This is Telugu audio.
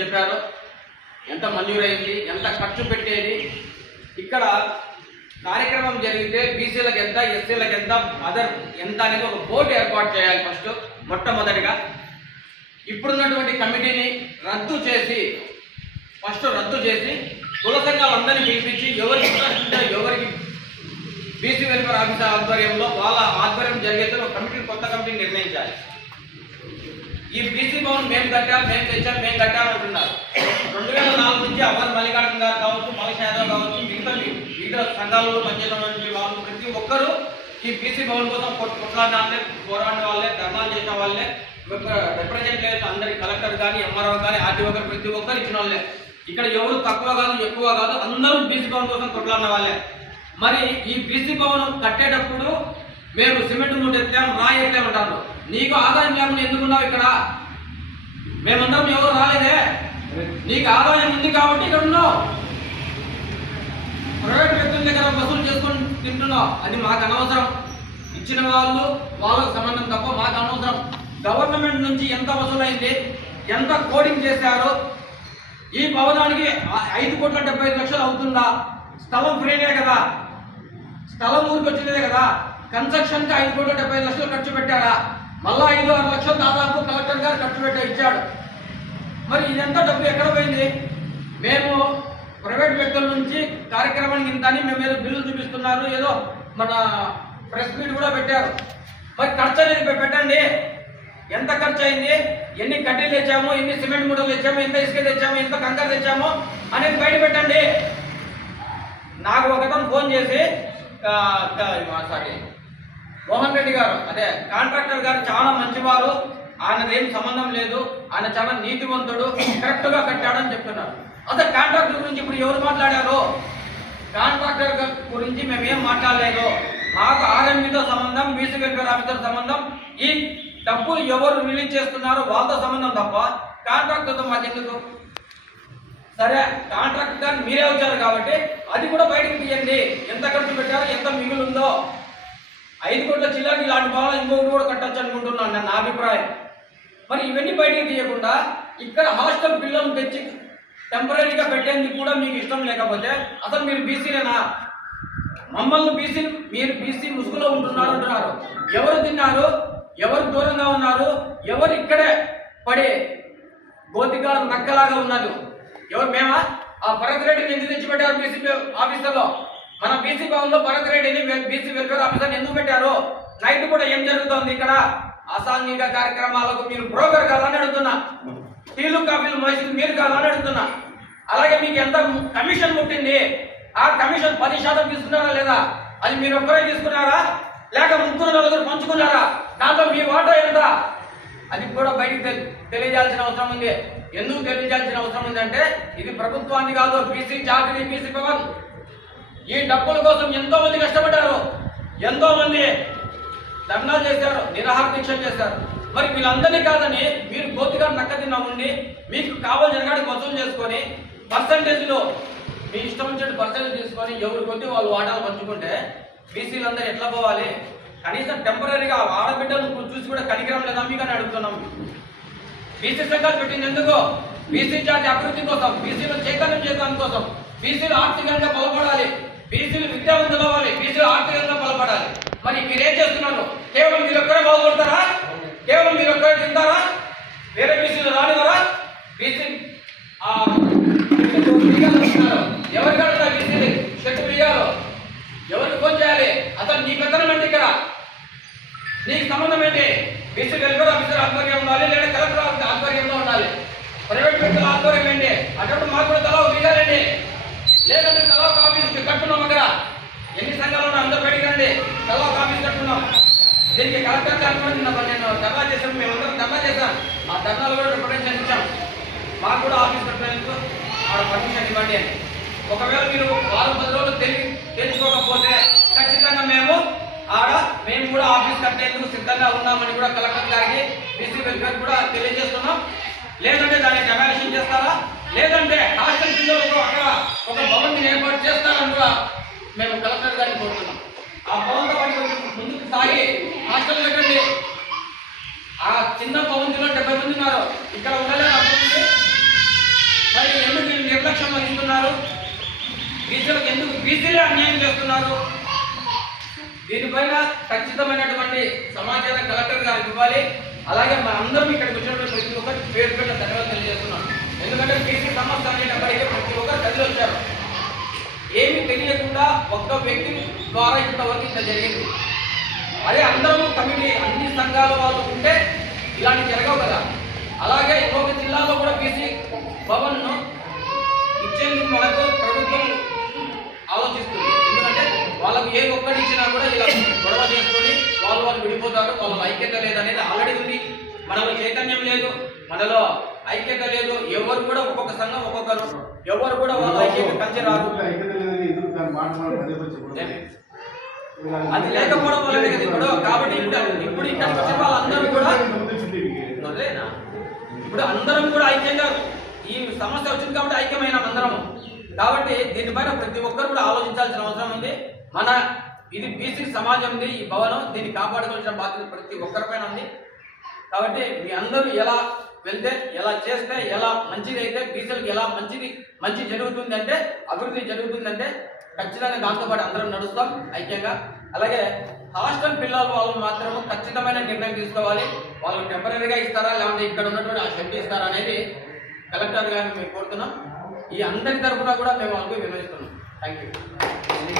చెప్పారు, ఎంత మంజూరైంది, ఎంత ఖర్చు పెట్టేది, ఇక్కడ కార్యక్రమం జరిగితే బీసీలకు ఎంత, ఎస్సీలకు ఎంత, అదర్ ఎంత అనేది ఒక బోర్డు ఏర్పాటు చేయాలి. మొట్టమొదటిగా ఇప్పుడున్నటువంటి కమిటీని రద్దు చేసి కుల సంఘాలందరినీ పిలిపించి ఎవరికి ఎవరికి బీసీ వెల్ఫేర్ ఆఫీసర్ ఆధ్వర్యంలో వాళ్ళ ఆధ్వర్యం జరిగేది ఒక కొత్త కమిటీని నిర్ణయించాలి. ఈ బీసీ భవన్ మేము కట్టాం అంటున్నారు. 2004 నుంచి అవర్ మల్లికార్జున గారు కావచ్చు, మల్లేష్ యాదవ్ కావచ్చు, వివిధ సంఘాలలో పనిచేసిన వాళ్ళు ప్రతి ఒక్కరూ ఈ బీసీ భవన్ కోసం కొట్లాడిన వాళ్ళే, పోరాడిన వాళ్ళే, ధర్నాలు చేసిన వాళ్ళే, రిప్రజెంటేటివ్ అందరి కలెక్టర్ కానీ, ఎంఆర్ఓ కానీ, ఆర్టీఓ కానీ ప్రతి ఒక్కరు ఇచ్చిన వాళ్ళే. ఇక్కడ ఎవరు తక్కువ కాదు, ఎక్కువ కాదు, అందరూ బీసీ భవన్ కోసం కొట్లాడిన వాళ్ళే. మరి ఈ బీసీ భవన్ కట్టేటప్పుడు మేము సిమెంట్ మూట ఎత్తాము, రాయి ఎత్తామంటారు. నీకు ఆదాయం లేకుండా ఎందుకున్నావు ఇక్కడ? మేమందరం ఎవరు రాలేదే, నీకు ఆదాయం ఉంది కాబట్టి ఇక్కడ ఉన్నావు. ప్రైవేట్ వ్యక్తుల దగ్గర వసూలు చేసుకొని తింటున్నావు, అది మాకు అనవసరం. ఇచ్చిన వాళ్ళకు సంబంధం తప్ప మాకు అనవసరం. గవర్నమెంట్ నుంచి ఎంత వసూలైంది, ఎంత కోడింగ్ చేశారు, ఈ భవనానికి 5,70,00,000 అవుతుందా? స్థలం ఫ్రీనే కదా, స్థలం ఊరికి వచ్చినదే కదా. కన్స్ట్రక్షన్కి 5,70,00,000 ఖర్చు పెట్టారా? మళ్ళా 5-6 లక్షలు దాదాపు కలెక్టర్ గారు ఖర్చు ఇచ్చాడు. మరి ఇదంతా డబ్బు ఎక్కడ పోయింది? మేము ప్రైవేట్ వ్యక్తుల నుంచి కార్యక్రమానికి ఇంత అని మేము ఏదో బిల్లులు చూపిస్తున్నారు, ఏదో మన ప్రెస్ మీట్ కూడా పెట్టారు. మరి ఖర్చు అనేది పెట్టండి, ఎంత ఖర్చు అయింది, ఎన్ని కడ్డీలు తెచ్చాము, ఎన్ని సిమెంట్ మూటలు తెచ్చాము, ఎంత ఇసుక తెచ్చాము, ఎంత కంకర తెచ్చాము అనేది బయట పెట్టండి. నాకు ఒకతను ఫోన్ చేసి మోహన్ రెడ్డి గారు, అదే కాంట్రాక్టర్ గారు చాలా మంచివారు, ఆయనదేం సంబంధం లేదు, ఆయన చాలా నీతివంతుడు, కరెక్ట్గా కట్టాడని చెప్తున్నారు. అసలు కాంట్రాక్టర్ గురించి ఇప్పుడు ఎవరు మాట్లాడారు? కాంట్రాక్టర్ గురించి మేమేం మాట్లాడలేదు. మాకు ఆర్ఎంబీతో సంబంధం, బీసీ వెల్ఫేర్ ఆఫీసర్ సంబంధం, ఈ డబ్బులు ఎవరు రిలీజ్ చేస్తున్నారో వాళ్ళతో సంబంధం తప్ప కాంట్రాక్టర్తో మాకెందుకు? సరే, కాంట్రాక్టర్ మీరే వచ్చారు కాబట్టి అది కూడా బయటకు తీయండి. ఎంత ఖర్చు పెట్టారో, ఎంత మిగులుందో. 5 కోట్ల చిల్లరకి ఇలాంటి భవనాలు ఇంకొకటి కూడా కట్టచ్చు అనుకుంటున్నాను, నా అభిప్రాయం. మరి ఇవన్నీ బయటకు తీయకుండా ఇక్కడ హాస్టల్ పిల్లలు తెచ్చి టెంపరీగా పెట్టేందుకు కూడా మీకు ఇష్టం లేకపోతే అసలు మీరు బీసీలేనా? మమ్మల్ని మీరు బీసీ ముసుగులో ఉంటున్నారు అంటున్నారు. ఎవరు తిన్నారు, ఎవరు దూరంగా ఉన్నారు, ఎవరు ఇక్కడే పడి గోతికాల నక్కలాగా ఉన్నారు? ఎవరు? మేమా? ఆ భరత్ రెడ్డిని ఎందుకు తెచ్చిపెట్టారు బీసీ ఆఫీసర్లో? మన బీసీ భవన్లో భరత్ రెడ్డిని బీసీ వెల్ఫేర్ ఆఫీసర్ని ఎందుకు పెట్టారు? నైట్ కూడా ఏం జరుగుతోంది ఇక్కడ? అసాంఘిక కార్యక్రమాలకు మీరు బ్రోకర్ కాదని అడుగుతున్నా, టీలు కాఫీలు మోసింది మీరు కాదని అడుగుతున్నా. అలాగే మీకు ఎంత కమిషన్ ముట్టింది? ఆ కమిషన్ 10% తీసుకున్నారా లేదా? అది మీరు ఒక్కరే తీసుకున్నారా, లేక 3-4 పంచుకున్నారా? దాంతో మీ వాటా ఎంత? అది కూడా బయటికి తెలియజేయాల్సిన అవసరం ఉంది. ఎందుకు తెలియజేయాల్సిన అవసరం ఉందంటే ఇది ప్రభుత్వాన్ని కాదు, బీసీ చాకరీ, బీసీ భవన్. ఈ డబ్బుల కోసం ఎంతో మంది కష్టపడ్డారు, ఎంతో మంది ధర్నాలు చేశారు, నిరాహార దీక్షలు చేశారు. మరి వీళ్ళందరినీ కాదని మీరు గోతిగా నక్క తిన్నా ఉండి మీకు కావాల్సిన కాడికి వసూలు చేసుకొని పర్సంటేజ్లో మీ ఇష్టం వచ్చినట్టు పర్సంటేజ్ తీసుకొని ఎవరి కొద్ది వాళ్ళు వాటాలు పంచుకుంటే బీసీలందరూ ఎట్లా పోవాలి? కనీసం టెంపరీగా ఆడబిడ్డలు చూసి కూడా కనికరం లేదా మీకు అని అడుగుతున్నాం. బీసీ సంఘాలు పెట్టింది ఎందుకు? బీసీ జాతి అభివృద్ధి కోసం, బీసీలు చైతన్యం చేయడానికి కోసం, బీసీలు ఆర్థికంగా బలపడాలి, బీసీలు విద్యావంతులు అవ్వాలి, బీసీలు ఆర్థికంగా బలపడాలి. మరి మీరేం చేస్తున్నారు? కేవలం మీరు ఒక్కరే బాగుపడతారా? కేవలం మీరు ఒక్కరే తింటారా? వేరే బీసీలు రానివరా? బీసీ ఎవరు కడతారు? బీసీలు చెట్టు బియ్యాలు ఎవరికి ఫోన్ చేయాలి? అసలు నీ పెత్తనం ఏంటి ఇక్కడ? నీకు సంబంధం ఏంటి? బీసీ వెల్ఫేర్ ఆఫీసర్ ఆధ్వర్యం ఉండాలి, లేదా కలెక్టర్ ఆధ్వర్యంలో ఉండాలి. ప్రైవేట్ వ్యక్తుల ఆధ్వర్యం ఏంటి? అటువంటి మాకు కూడా తలా దిగాలండి, లేదంటే తలా ఒక ఆఫీస్ కట్టున్నాం. అక్కడ ఎన్ని సంఘాలు ఉన్నా అందరూ బయటికి రండి, తలా ఒక ఆఫీస్ కట్టున్నాం. దీనికి కలెక్టర్ గారు నేను ధర్నా చేశాను, మేమందరం ధర్నా చేశాం. ఆ ధర్నాలు కూడా రిప్రజెంటేషన్ ఇచ్చాం. మాకు కూడా ఆఫీస్ కట్టడానికి ఆడ పర్మిషన్ ఇవ్వండి అని. ఒకవేళ మీరు 4-10 రోజులు తెలుసుకోకపోతే ఖచ్చితంగా మేము కూడా ఆఫీస్ కట్టేందుకు సిద్ధంగా ఉన్నామని కూడా కలెక్టర్ గారికి, బీసీ వెల్ఫేర్ కూడా తెలియజేస్తున్నాం. లేదంటే దాన్ని డెమాలిషన్ చేస్తారా, లేదంటే హాస్టల్ పిల్లలకు అక్కడ ఒక భవన్ ఏర్పాటు చేస్తారని కూడా మేము కలెక్టర్ గారిని కోరుతున్నాం. ఆ భవన్ ముందుకు సాగి హాస్టల్ పెట్టండి. ఆ చిన్న భవన్లో 70 మంది ఉన్నారు, ఇక్కడ ఉండలేదు అనుకుంటుంది. బీసీలే అన్యాయం చేస్తున్నారు. దీనిపైన ఖచ్చితమైనటువంటి సమాచారం కలెక్టర్ గారికి ఇవ్వాలి. అలాగే మన అందరం ఇక్కడికి వచ్చినటువంటి ప్రతి ఒక్కరికి పేరు పేరున ధన్యవాదాలు తెలియజేస్తున్నాం. ఎందుకంటే బీసీ సమస్య అనేటప్పటికీ ప్రతి ఒక్కరు కదిలి వచ్చారు. ఏమి తెలియకుండా ఒక్క వ్యక్తి ద్వారా ఇంతవరకు ఇంత జరిగింది. అదే అందరూ కమిటీ అన్ని సంఘాల వాళ్ళు ఉంటే ఇలాంటి జరగవు కదా. అలాగే ఇంకొక జిల్లాలో కూడా బీసీ భవన్ను ఇచ్చేందుకు మనకు ప్రభుత్వం ఆలోచిస్తుంది. ఎందుకంటే వాళ్ళకు ఏ ఒక్కటి ఇచ్చినా కూడా ఇలా గొడవ చేసుకొని వాళ్ళు విడిపోతారు. వాళ్ళ ఐక్యత లేదనేది ఆల్రెడీ ఉంది. మనలో చైతన్యం లేదు, మనలో ఐక్యత లేదు. ఎవరు కూడా ఒక్కొక్క సంఘం ఒక్కొక్కరు, ఎవరు కూడా వాళ్ళ ఐక్యత కలిసి రాదు. అది లేకపోవడం వల్ల ఇప్పుడు కాబట్టి ఇప్పుడు ఇక్కడ వచ్చిన వాళ్ళందరూ కూడా ఇప్పుడు అందరం కూడా ఐక్యంగా ఈ సమస్య వచ్చింది కాబట్టి ఐక్యమైన అందరము. కాబట్టి దీనిపైన ప్రతి ఒక్కరు కూడా ఆలోచించాల్సిన అవసరం ఉంది. మన ఇది బీసీ సమాజం ఉంది, ఈ భవనం దీన్ని కాపాడుకోవాల్సిన బాధ్యత ప్రతి ఒక్కరిపైన ఉంది. కాబట్టి మీ అందరూ ఎలా వెళ్తే, ఎలా చేస్తే, ఎలా మంచిది అయితే బీసీలకు ఎలా మంచి జరుగుతుందంటే, అభివృద్ధి జరుగుతుందంటే ఖచ్చితంగా దాంతోపాటు అందరం నడుస్తాం ఐక్యంగా. అలాగే హాస్టల్ పిల్లల వాళ్ళు మాత్రము ఖచ్చితమైన నిర్ణయం తీసుకోవాలి. వాళ్ళు టెంపరీగా ఇస్తారా లేకపోతే ఇక్కడ ఉన్నటువంటి ఆ షెడ్ ఇస్తారా అనేది కలెక్టర్ గారిని మేము కోరుతున్నాం. ఈ అందరి తరఫున కూడా మేము వాళ్ళకి వివరిస్తున్నాం. Thank you.